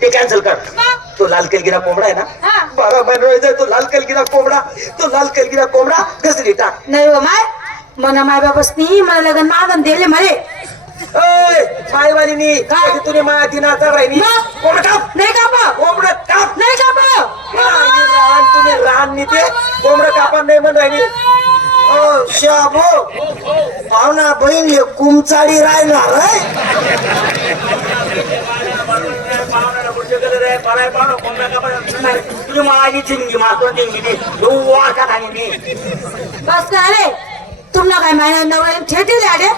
ते कॅन्सल कर. तो लाल कलगिरा कोंबडा आहे हा. ना बारा महिने तो लाल कलगिरा कोंबडा तो लाल कलगिरा कोंबडा घसरी टाक. नाही हो माय. मना माय बाबसनी मला लग्न मागन दिले मले ओय मायवालीनी काय? तुने माया दिनाचा राहिनी? कोंबडा काप. नाही कापा. कोंबडा काप. नाही कापा. रान तुने रान नी ते कोंबडा कापा नाही म्हण राहिनी ओ शाबो पाहुणा बहीण कुमचाडी राहणार तुझी मायाची चिंगी मारतो चिंगी ती आणि मी बस का रे तुम्हाला काय माहिती नवऱ्याने ठेवले अरे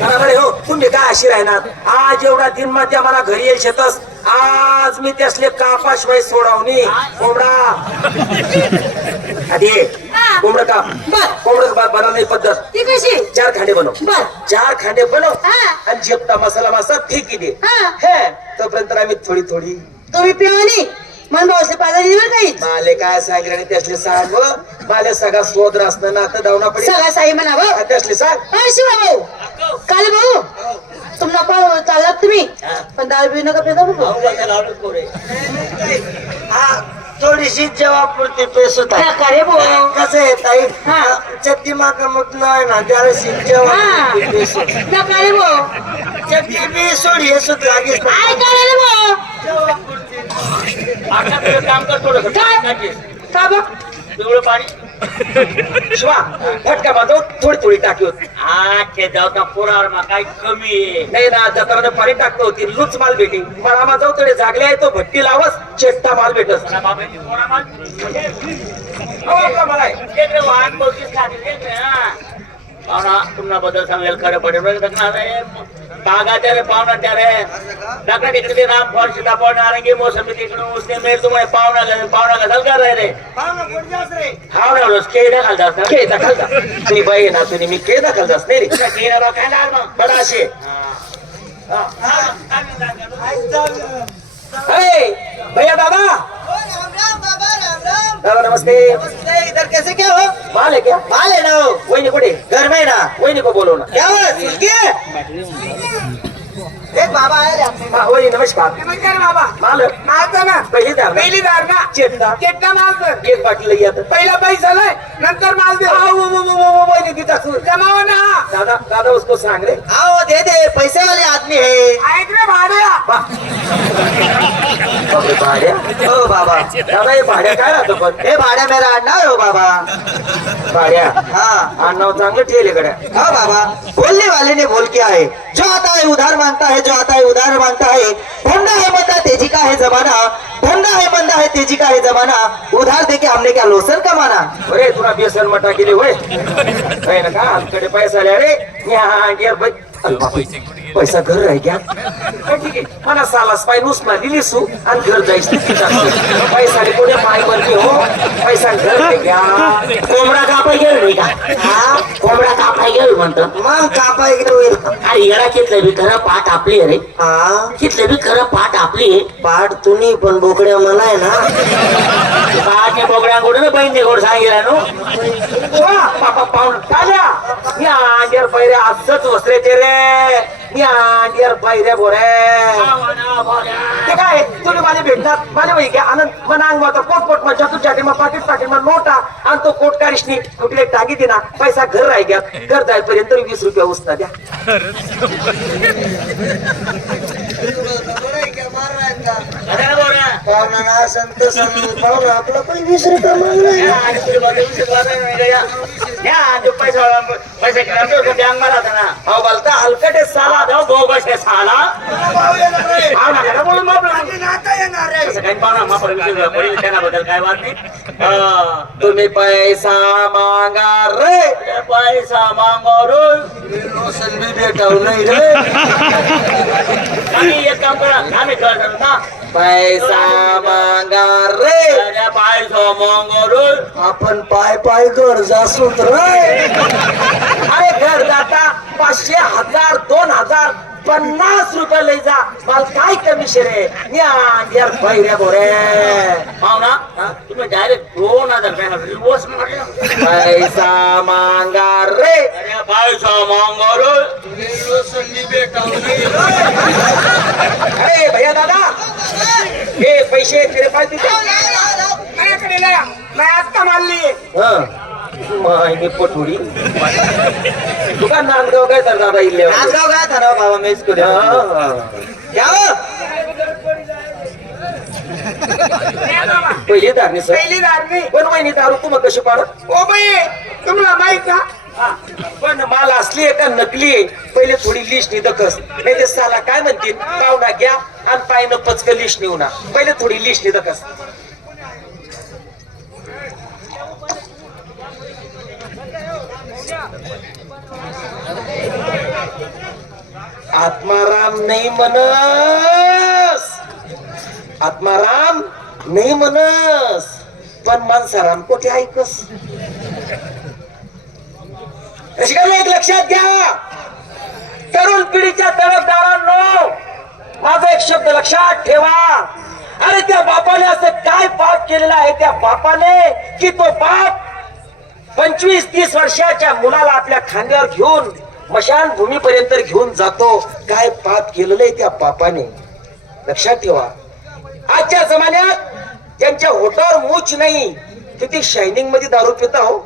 बरोबर हो. तुम्ही काय अशी राहणार? आज एवढा दिनमध्ये मला घरी येईल शेतस आज मी त्यासले कापाशिवाय सोडावणी. कोबडा. आधी कोंबडं बर. कोंबडं काप बनवण्याची पद्धत. ती कशी? चार खांडे बनव. चार खांडे बनव. आणि जेपटा मसाला मसा फेकी दे हा. तोपर्यंत आम्ही थोडी थोडी. तुम्ही पिवानी मन भाऊसे पाजा दिली काही माले काय सांगितलं आणि त्यासले सांग. माले सगळा सोदर असणं ना आता धावणा पडेल. सगळा साई म्हणावं त्यासले सांग. शिवा भाऊ. काले भाऊ तुम्हाला पाहू चाललात तुम्ही. पण दारू पिऊ नका बघू हा. थोडीशी जवाबपुरती पेसत आहे नका रे भाऊ? कसं आहे ताई? हा. आमच्या दिमागामत नाही ना त्याला जवाबपुरती पेसत नका रे भाऊ? चटणी बी सोडी हे सुद्धा लागेल. काय करा रे भाऊ? काम कर थोडं काय? का बघ पिवळं पाणी शिवा फटका बांधव थोडी थोडी टाकी होत. आखे जाऊ त्या पोरावर मा काही कमी आहे? नाही ना जत्रामध्ये पाणी टाकतो होती लूच माल भेटी. मला मा जाऊ थोडे जागले आहे तो भट्टी लावस चेष्टा माल भेटस. पुन्हा बद्दल सांगेल खरं पडेल. बागा त्यारे पाहुणा त्यारे दगड इकडे ते राम फळ सीताफळ नारंगी मोसंबी तिकडे उसने मेळ तुम्हाला पाहुणा घाल पाहुणा घाल का रे हाव ना रोज तुम्ही बाई ना तुम्ही मी रे. काय मग? असे. भैया दादा दादा नमस्ते. क्या हो क्या? माल है ना हो कुठे? घर ना वही को बोलो ना एक बाबा आए आपने हाँ वही नमस्कार. नमस्कार बाबा. माल मारता ना पहिली दार पहिली दार ना चेतना माल कर एक बाटली लई आता. पहिला पैसा लय नंतर माल दे. आओ वो वो वो वो वो वही देता सूर जमाओ ना. दादा दादा उसको सांग रे. आओ दे दे. पैसे वाले आदमी है. ऐक रे भाड्या. बापरे भाड्या? हो बाबा. दादा हे भाड्या काय राहतो पण? हे भाड्या मेरा अड्डा हो बाबा. हाँ. चांगलं गड्या. हाँ बाबा. बोलने वाले ने बोल क्या है जो आता है उधार मांगता है जो आता है उधार मांगता है भंडा है बंदा तेजी का है जमाना. भंडा है बंदा है तेजी का है जमाना. उधार देके हमने क्या लोसन कमाना? अरे तुला बेसन मटा केली होय काय ना का? आमच्याकडे पैसा आले अरे या गेर बै अरे बापरे, पैसा घर राही घ्या बरं ठीक आहे. मला सालास पाय नुसना दिली सू आणि घर जायच पैसा रे कोणी पाय बनते हो. पैसा घर घ्या कोंबडा कापाय गेल नाही का? हा? कोंबडा कापाय गेल म्हणतो. मग कापाय होईल अरे येडा कितलं बी खरं पाठ आपली आहे रे. हा? कितलं बी खरं पाठ आपली आहे. पाठ तुम्ही पण बोकड्या मला आहे ना. पाठे बोगड्या गोड ना बहिणी गोड सांगितलं नो पाहुण. चाल्या या अंड्यावर पैरे असंच वसरेचे रे. या पैरे बोरे. ते काय तुम्ही मला भेटतात मला वही घ्या. आनंद मग अंग मात्र कोट कोट मग चतुर चाटी मग पाकिट पाकिट मग नोटा आणि तो कोट कारिशनी कुठले टाकी दे ना पैसा घर राही घ्या. घर जायपर्यंत वीस रुपये उसना द्या. संत संत आपला पण वीस रुपये बोलता हलकट साला हा ना काही पडेल त्याबद्दल काय वाद नाही. तुम्ही पैसा मागा रे. पैसा मागो संधी भेटाव नाही रे. आम्ही एक काम करा आम्ही करतो ना. पैसा मागा रे. पैसा मागो आपण पाय पाय घर जासूत रे. अरे घर जाता पाचशे हजार दोन हजार पन्नास रुपये लई जा मला काय कमिशन रे यार बैऱ्या बोरे पाहुणा तुम्ही डायरेक्ट दोन हजार काय रिवर्स पैसा मागा रे अरे पैसा मागो अरे भैया दादा पाय तिथे माझ्याकडे लया. नाही आत्ता मारली हं. पोटुडी तुका नांदगाव काय तर दादा इल्ले नाचगाव काय था बाबा यावं पहिली धारणी सर. पहिली दारणी पण दारू तुम्हाला कशी पाडत ओ बाई तुम्हाला माहीत का? पण माल असली आहे का नकली आहे? पहिले थोडी लिस्ट नि दकस नाही ते साला काय म्हणतील? पाहुणा घ्या आणि पायनं पचक लिस्ट नेऊ ना पहिले थोडी लिस्ट नि आत्माराम नाही म्हणस. आत्माराम नाही म्हणस. पण माणसाराम कोठे ऐकस? एक लक्षात घ्या. तरुण पिढीच्या तडफदारांनो माझा एक शब्द लक्षात ठेवा. अरे त्या बापाने असं काय पाप केलेलं आहे? त्या बापाने की तो बाप पंचवीस तीस वर्षाच्या मुलाला आपल्या खांद्यावर घेऊन मशान भूमीपर्यंत घेऊन जातो. काय पाप केलेलं आहे त्या बापाने लक्षात ठेवा. आजच्या जमान्यात ज्यांच्या होटावर मूच नाही ते ती शायनिंगमध्ये दारू पिता हो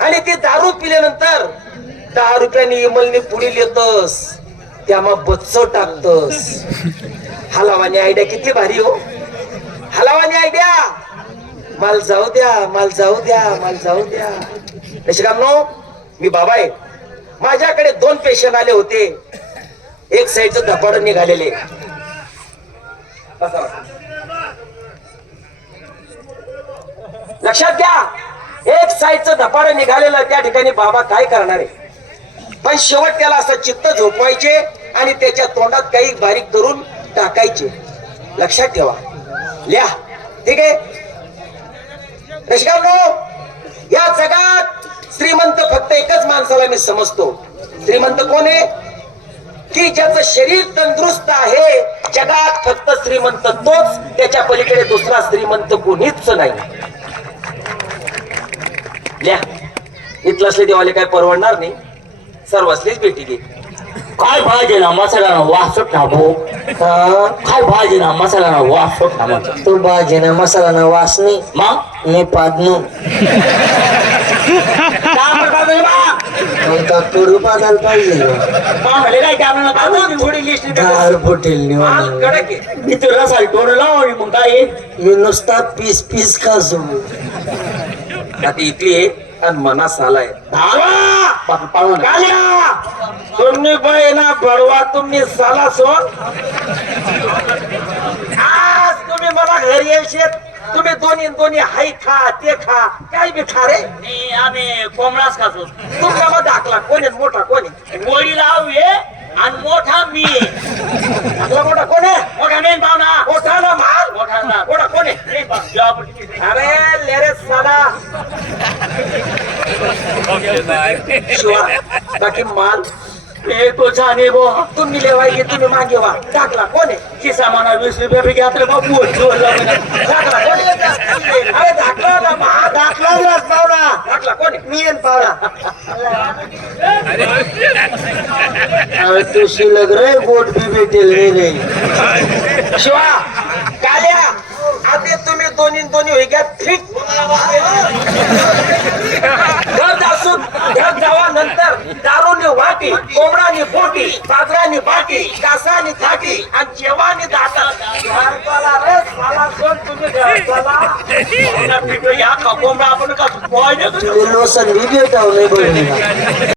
आणि ते दारू पिल्यानंतर दहा रुपयाने इमलने पुढील येतस त्या मग बच्च टाकतस. हलावानी आयडिया किती भारी हो. हलावानी आयडिया. माल जाऊ द्या माल जाऊ द्या माल जाऊ द्या. नो मी बाबा आहे. माझ्याकडे दोन पेशंट आले होते. एक साईडचं धपाड निघालेले. लक्षात घ्या एक साईडचं धपाड निघालेलं त्या ठिकाणी बाबा काय करणार आहे? पण शेवट त्याला असं चित्त झोपवायचे आणि त्याच्या तोंडात काही बारीक धरून टाकायचे. लक्षात ठेवा. लिहा. ठीक आहे? या जगात श्रीमंत फक्त एकच माणसाला मी समजतो. श्रीमंत कोण आहे? की ज्याचं शरीर तंदुरुस्त आहे जगात फक्त श्रीमंत तोच त्याच्या पलीकडे दुसरा श्रीमंत कोणीच नाही. इथलं असले देवाले काय परवडणार नाही? सर्वसलीच भेटी घे काय भाजी ना मसाला ना ना भाऊ? काय भाजी ना मसाला ना ना मग तू भाजीना मसाला ना वासनी मग? मी पादनू मग पाहिजे काय थोडी लिस्ट दाल फुटेल माल निवांत. कडक लाव आणि मग काय मी नुसता पीस पीस का सोडू आता इथली आणि मनास आलाय तुम्ही बाई ना बडवा तुम्ही साला सोन आज तुम्ही मला घरी येशेत तुम्ही दोन्ही दोन्ही हाय खा ते खा काय बी खा रे नाही, आम्ही कोंबडाच खातो तुमचा मग दाखला कोण आहे मोठा कोण आहे गोडी लाव ये आणि मोठा मी आहे. दाखला मोठा कोण आहे मोठा मेन पाहुणा मोठा ना माल मोठा ना मोठा कोण आहे मेन पाहुणा. जेव्हा आपण- अरे लेरे साला शिवा बाकी माल ए, तो जाने बो तुम्ही लेवायचे तुम्ही मागे वा दाखला कोण आहे खिसा म्हणा वीस रुपये पैकी आपले बापू जोर लावून. दाखला कोण आहे अरे दाखला ना मा दाखला दिलास पाहुणा दाखला कोण आहे मी येईन पाहुणा अरे तू शिलग रे गोट बी भेटेल रे रे. शिवा काल्या आधी तुम्ही दोन्ही दोन्ही होई घ्या ठीक. घर जासून घर जावा नंतर. दारूने वाटी कोंबडाने बोटी बाजरानी बाटी कासाने थाटी आणि जेवाने दाटा घर रे मला कोण तुम्ही घर चला. या का कोंबडा आपण का पोहायला तुझे लोसन बी भेटावं नाही बहिणीला